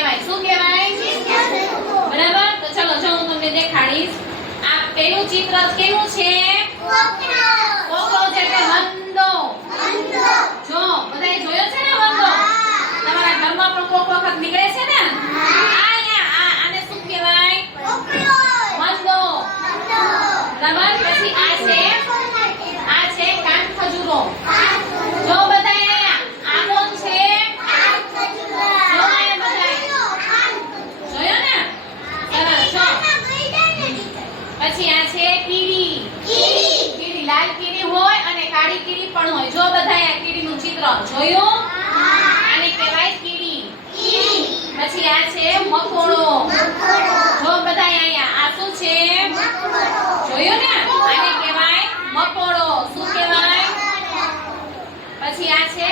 કહેવાય. શું કહેવાય? બરાબર. તો ચલો જો હું તમને દેખાડીશ. આ પેલું ચિત્ર કેનું છે? કોકરોચ એટલે વંદો. જો બધાએ જોયો છે ને વંદો? તમારા ઘરમાં પણ કોક વખત નીકળે છે ને? આને શું કહેવાય? વંદો. બરાબર. પછી આ છે કાન ખજૂરો. જો બધાએ આ કોણ છે? જો આ બધાએ જોયો ને? સરસ. જો પછી આ છે કીડી. લાલ કીડી હોય અને કાળી કીડી પણ હોય. જો બધાએ આ કીડીનું ચિત્ર જોયું? આને કહેવાય કીડી. પછી આ છે મકોડો. જો બધાએ અહીંયા આ શું છે? જોયું ને? આને કહેવાય મકોડો. શું કહેવાય? પછી આ છે